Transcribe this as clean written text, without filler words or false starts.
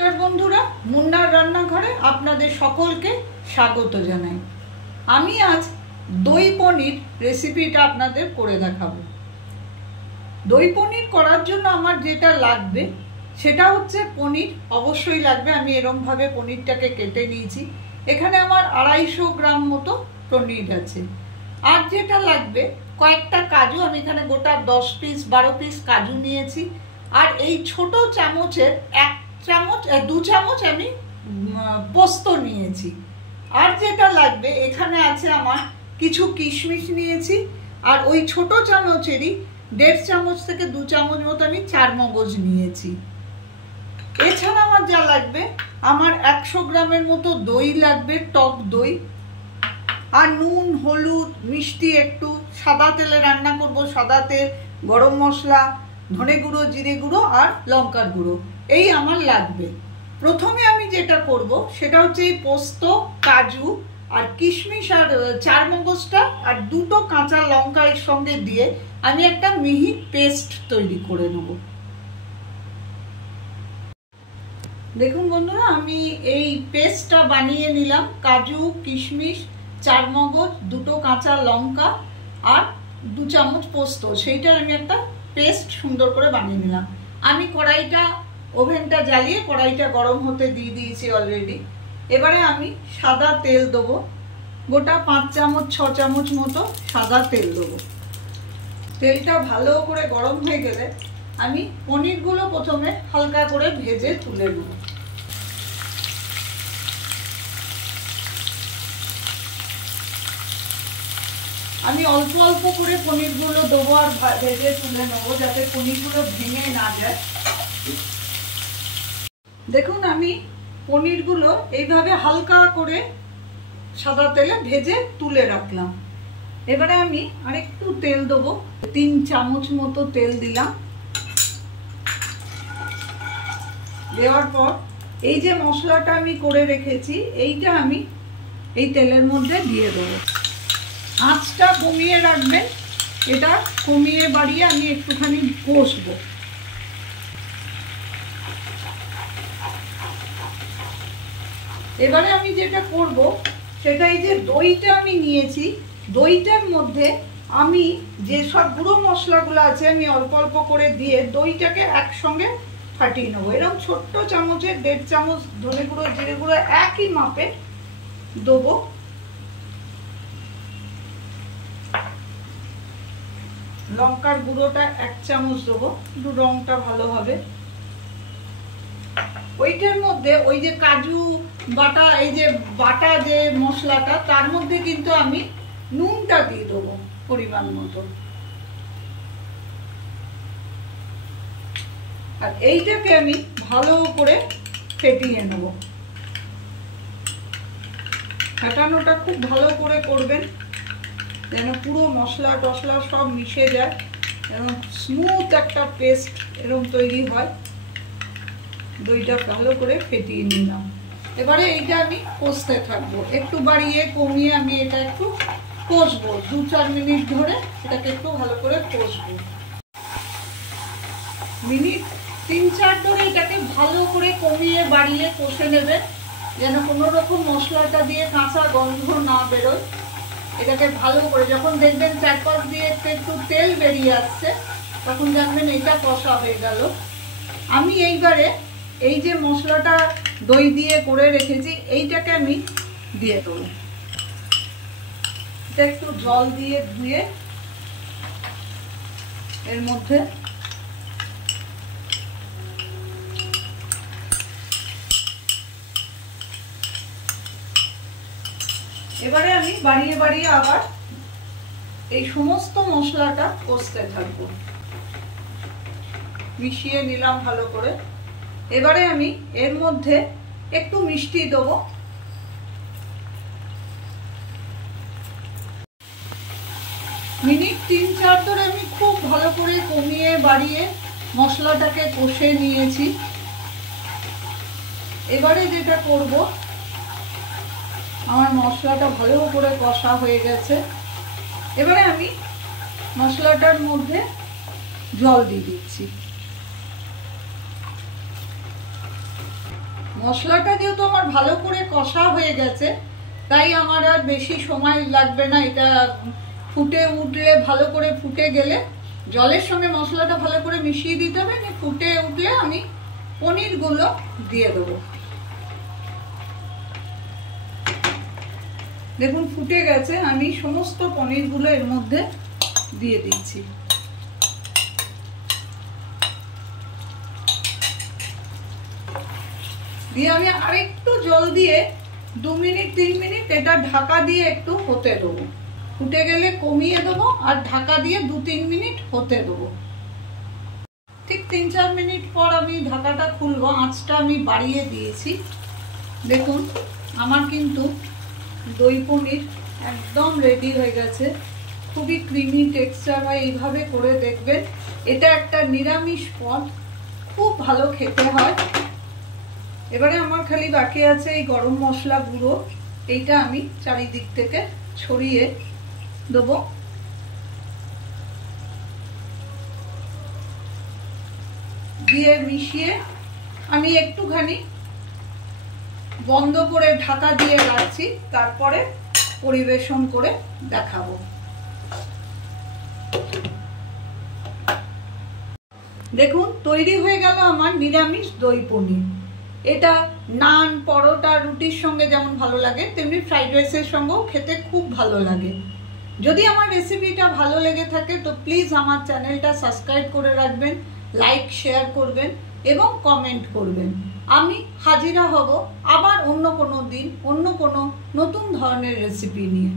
নমস্কার বন্ধুরা, মুন্নার রান্নাঘরে আপনাদের সকলকে স্বাগত জানাই। আমি আজ দই পনির রেসিপিটা আপনাদের করে দেখাবো। দই পনির করার জন্য আমার যেটা লাগবে সেটা হচ্ছে পনির অবশ্যই লাগবে। আমি এরকমভাবে পনিরটাকে কেটে নিয়েছি। এখানে আমার 250 গ্রাম মতো পনির আছে। আর যেটা লাগবে কয়েকটা কাজু, আমি এখানে গোটা 10 পিস 12 পিস কাজু নিয়েছি। আর এই ছোট চামচের 2 চামচ আমি পোস্ত নিয়েছি। আর যেটা লাগবে এখানে আছে আমার কিছু কিশমিশ নিয়েছি। আর ওই ছোট চামচেরই 1.5 চামচ থেকে 2 চামচ মতো আমি চারমগজ নিয়েছি। এছাড়া আমার যা লাগবে, আমার 100 গ্রামের মতো দই লাগবে, টক দই। আর নুন, হলুদ, মিষ্টি একটু, সাদা তেলে রান্না করব, সাদা তেল, গরম মশলা, ধনে গুঁড়ো, জিরে গুঁড়ো আর লঙ্কার গুঁড়ো, এই আমার লাগবে। প্রথমে আমি যেটা করব সেটা হচ্ছে এই পোস্ত, কাজু আর কিশমিশ আর চারমগজটা আর 2টো কাঁচা লঙ্কা এর সঙ্গে দিয়ে আমি একটা মিহি পেস্ট তৈরি করে নেব। দেখুন বন্ধুরা, আমি এই পেস্টটা বানিয়ে নিলাম। কাজু, কিশমিশ, চারমগজ, 2টো কাঁচা লঙ্কা আর 2 চামচ পোস্ত, সেইটার আমি একটা পেস্ট সুন্দর করে বানিয়ে নিলাম। আমি কড়াইটা, ওভেনটা জ্বালিয়ে কড়াইটা গরম হতে দিয়ে দিয়েছি অলরেডি। এবারে আমি সাদা তেল দেবো, গোটা 5 চামচ 6 চামচ মতো সাদা তেল দেবো। তেলটা ভালো করে গরম হয়ে গেলে আমি পনিরগুলো প্রথমে হালকা করে ভেজে তুলে নেব। আমি অল্প অল্প করে পনিরগুলো দেবো আর ভেজে তুলে নেবো, যাতে পনিরগুলো ভেঙে না যায়। দেখুন, আমি পনিরগুলো এইভাবে হালকা করে সাদা তেলে ভেজে তুলে রাখলাম। এবারে আমি আরেকটু তেল দেবো, 3 চামচ মতো তেল দিলাম। দেওয়ার পর এই যে মশলাটা আমি করে রেখেছি, এইটা আমি এই তেলের মধ্যে দিয়ে দেবো। আঁচটা কমিয়ে রাখবেন, এটা কমিয়ে বাড়িয়ে আমি একটুখানি কষবো। এবারে আমি যেটা করব সেটা, এই যে দইটা আমি নিয়েছি, দইটার মধ্যে আমি যে সব গুঁড়ো মশলাগুলো আছে আমি অল্প অল্প করে দিয়ে দইটাকে একসঙ্গে ফাটিয়ে নেবো। এরকম ছোট্ট চামচের 1.5 চামচ ধনে গুঁড়ো, জিরে গুঁড়ো একই মাপে দেবো। লঙ্কার গুঁড়োটা 1 চামচ দেবো, একটু রংটা ভালো হবে। ওইটার মধ্যে ওই যে কাজু বাটা, এই যে বাটা যে মশলাটা, তার মধ্যে কিন্তু আমি নুনটা দিয়ে দেবো পরিমাণ মতো। আর এইটাকে আমি ভালো করে ফেটিয়ে নেব। ফেটানোটা খুব ভালো করে করবেন, যেন পুরো মশলা টশলা সব মিশে যায়, এবং স্মুথ একটা পেস্ট এরকম তৈরি হয়। দইটা ভালো করে ফেটিয়ে নিলাম। এবারে এইটা আমি কষতে থাকবো, একটু বাড়িয়ে কমিয়ে আমি এটা একটু কষবো। 2-4 মিনিট ধরে এটাকে একটু ভালো করে কষবো। মিনিট 3-4 ধরে এটাকে ভালো করে কমিয়ে বাড়িয়ে কষে নেবেন, যেন কোনো রকম মশলাটা দিয়ে কাঁচা গন্ধ না বেরোয়। এটাকে ভালো করে যখন দেখবেন চারপাশ দিয়ে একটু তেল বেরিয়ে আসছে, তখন জানবেন এটা কষা হয়ে গেল। আমি এইবারে এই যে মশলাটা দই দিয়ে করে রেখেছি, এইটাকে আমি দিয়ে দেবো। এটা একটু জল দিয়ে ধুয়ে এর মধ্যে এবারে আমি বাড়িয়ে বাড়িয়ে আবার এই সমস্ত মশলাটা কষতে থাকবো। মিশিয়ে নিলাম ভালো করে। এবারে আমি এর মধ্যে একটু মিষ্টি দেবো। মিনিট 3-4 ধরে আমি খুব ভালো করে কমিয়ে বাড়িয়ে মশলাটাকে কষে নিয়েছি। এবারে যেটা করব, আমার মশলাটা ভালো করে কষা হয়ে গেছে। এবারে আমি মশলাটার মধ্যে জল দিয়ে দিচ্ছি। মশলাটা যেহেতু আমার ভালো করে কষা হয়ে গেছে, তাই আমার আর বেশি সময় লাগবে না। এটা ফুটে উঠলে, ভালো করে ফুটে গেলে, জলের সঙ্গে মশলাটা ভালো করে মিশিয়ে দিতে হবে। ফুটে উঠলে আমি পনিরগুলো দিয়ে দেবো। দেখুন ফুটে গেছে, আমি সমস্ত পনিরগুলো এর মধ্যে দিয়ে দিচ্ছি। দিয়ে আমি আরেকটু জল দিয়ে 2 মিনিট 3 মিনিট এটা ঢাকা দিয়ে একটু হতে দেবো। ফুটে গেলে কমিয়ে দেবো আর ঢাকা দিয়ে 2-3 মিনিট হতে দেবো। ঠিক 3-4 মিনিট পর আমি ঢাকাটা খুলবো। আঁচটা আমি বাড়িয়ে দিয়েছি। দেখুন আমার কিন্তু দই পনির একদম রেডি হয়ে গেছে। খুবই ক্রিমি টেক্সচার হয়, এইভাবে করে দেখবেন। এটা একটা নিরামিষ পদ, খুব ভালো খেতে হয়। এবারে আমার খালি বাকি আছে এই গরম মশলা গুঁড়ো, এইটা আমি চারিদিক থেকে ছড়িয়ে দেবো। দিয়ে মিশিয়ে আমি একটুখানি বন্ধ করে ঢাকা দিয়ে রাখছি, তারপরে পরিবেশন করে দেখাবো। দেখুন তৈরি হয়ে গেল আমার নিরামিষ দই পনির। এটা নান, পরোটা, রুটির সঙ্গে যেমন ভালো লাগে, তেমনি ফ্রাইড রাইসের সঙ্গেও খেতে খুব ভালো লাগে। যদি আমার রেসিপিটা ভালো লেগে থাকে তো প্লিজ আমার চ্যানেলটা সাবস্ক্রাইব করে রাখবেন, লাইক শেয়ার করবেন এবং কমেন্ট করবেন। আমি হাজিরা হব আবার অন্য কোনো দিন অন্য কোনো নতুন ধরনের রেসিপি নিয়ে।